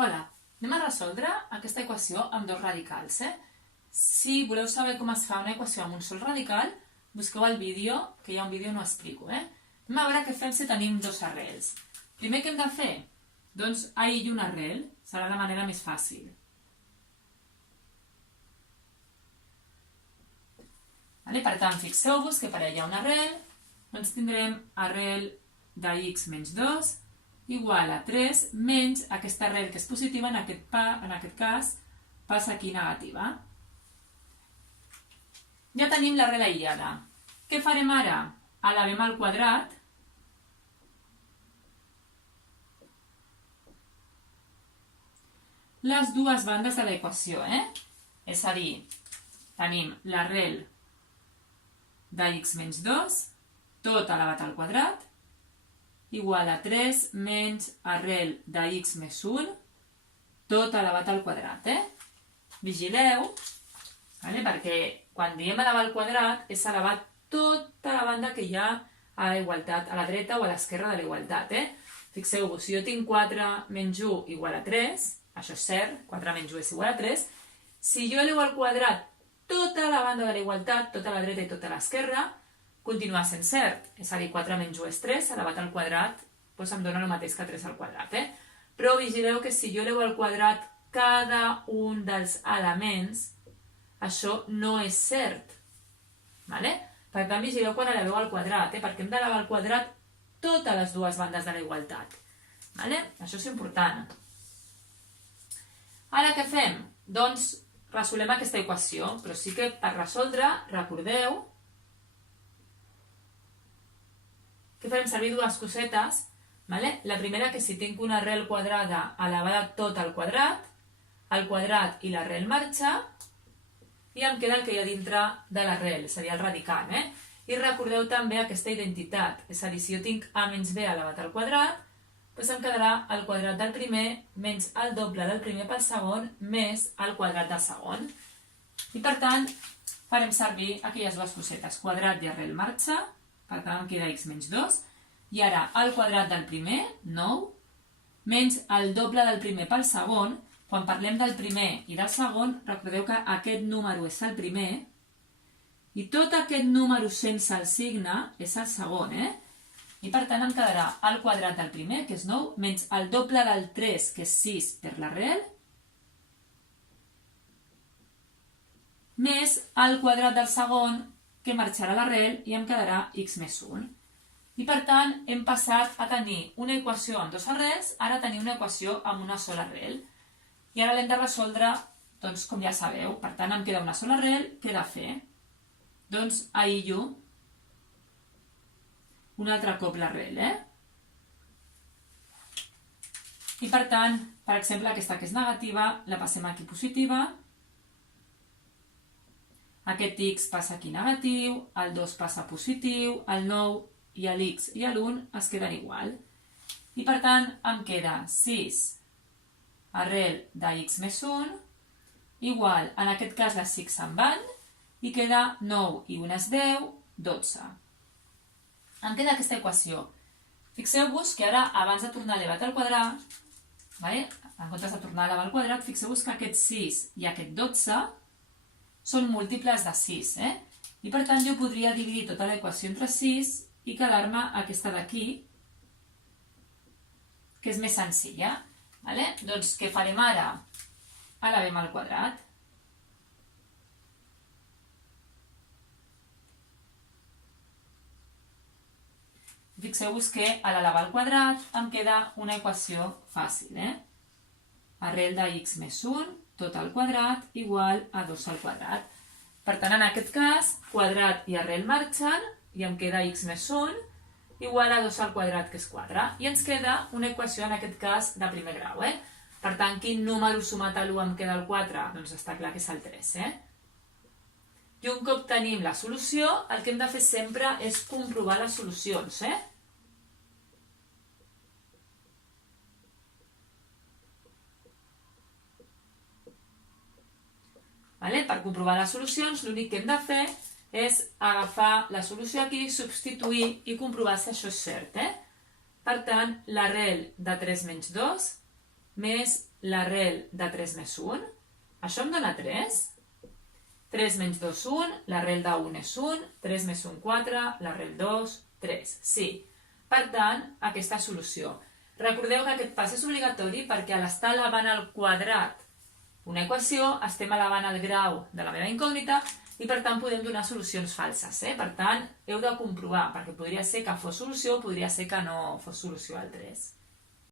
Hola, anem a resoldre aquesta equació amb dos radicals. Si voleu saber com es fa una equació amb un sol radical, busqueu el vídeo, que hi ha un vídeo on ho explico. Anem a veure què fem si tenim dos arrels. Primer, què hem de fer? Doncs aïllo una arrel, serà la manera més fàcil. Per tant, fixeu-vos que per allà hi ha una arrel, doncs tindrem arrel de x menys 2 igual a 3 menys aquesta arrel que és positiva, en aquest cas passa aquí negativa. Ja tenim l'arrel aïllada. Què farem ara? Elevem al quadrat les dues bandes de l'equació. És a dir, tenim l'arrel de x menys 2 tot elevat al quadrat igual a 3 menys arrel de x més 1 tot elevat al quadrat. Vigileu, perquè quan diem elevar al quadrat és elevar tota la banda que hi ha a la igualtat, a la dreta o a l'esquerra de la igualtat. Fixeu-vos, si jo tinc 4 menys 1 igual a 3, això és cert, 4 menys 1 és igual a 3, si jo elevo al quadrat tota la banda de la igualtat, tota la dreta i tota l'esquerra, continua sent cert, és a dir, 4 menys 1 és 3, elevat al quadrat, doncs em dona el mateix que 3 al quadrat. Però vigileu que si jo elevo al quadrat cada un dels elements, això no és cert. Per tant, vigileu quan eleveu al quadrat, perquè hem d'elevar al quadrat totes les dues bandes de la igualtat. Això és important. Ara què fem? Doncs resolem aquesta equació, però sí que per resoldre, recordeu que farem servir dues cosetes. La primera, que si tinc una arrel quadrada elevada tot al quadrat i l'arrel marxa, i em queda el que hi ha dintre de l'arrel, seria el radicant. I recordeu també aquesta identitat, és a dir, si jo tinc a menys b elevat al quadrat, doncs em quedarà el quadrat del primer menys el doble del primer pel segon més el quadrat del segon. I per tant, farem servir aquelles dues cosetes, quadrat i arrel marxa, per tant em queda x menys 2, i ara el quadrat del primer, 9, menys el doble del primer pel segon. Quan parlem del primer i del segon, recordeu que aquest número és el primer, i tot aquest número sense el signe és el segon. I per tant em quedarà el quadrat del primer, que és 9, menys el doble del 3, que és 6 per l'arrel, més el quadrat del segon, que marxarà l'arrel i em quedarà x més 1. I per tant hem passat a tenir una equació amb dos arrels, ara a tenir una equació amb una sola arrel. I ara l'hem de resoldre, doncs, com ja sabeu. Per tant, em queda una sola arrel, què he de fer? Doncs aïllo un altre cop l'arrel. I per tant, per exemple, aquesta que és negativa, la passem aquí positiva. Aquest x passa aquí negatiu, el 2 passa positiu, el 9 i l'x i l'1 es queden igual. I per tant em queda 6 arrel de x més 1 igual, en aquest cas les x se'n van, i queda 9 i 1 és 10, 12. Em queda aquesta equació. Fixeu-vos que ara, abans de tornar elevat al quadrat, en comptes de tornar a elevar al quadrat, fixeu-vos que aquest 6 i aquest 12 són múltiples de 6, i per tant jo podria dividir tota l'equació entre 6 i quedar-me aquesta d'aquí, que és més senzilla. Doncs què farem ara? Elevem al quadrat. Fixeu-vos que a l'elevar al quadrat em queda una equació fàcil. Arrel de x més 1 tot al quadrat igual a 2 al quadrat. Per tant, en aquest cas, quadrat i arrel marxen i em queda x més 1 igual a 2 al quadrat, que és 4. I ens queda una equació, en aquest cas, de primer grau. Per tant, quin número sumat a l'1 em queda el 4? Doncs està clar que és el 3. I un cop tenim la solució, el que hem de fer sempre és comprovar les solucions. Per comprovar les solucions, l'únic que hem de fer és agafar la solució aquí, substituir i comprovar si això és cert. Per tant, l'arrel de 3 menys 2 més l'arrel de 3 més 1. Això em dona 3. 3 menys 2, 1. L'arrel de 1 és 1. 3 més 1, 4. L'arrel 2, 3. Sí. Per tant, aquesta solució. Recordeu que aquest pas és obligatori perquè a l'estar elevant al quadrat una equació, estem elevant el grau de la meva incògnita i per tant podem donar solucions falses. Per tant, heu de comprovar, perquè podria ser que fos solució o podria ser que no fos solució al 3.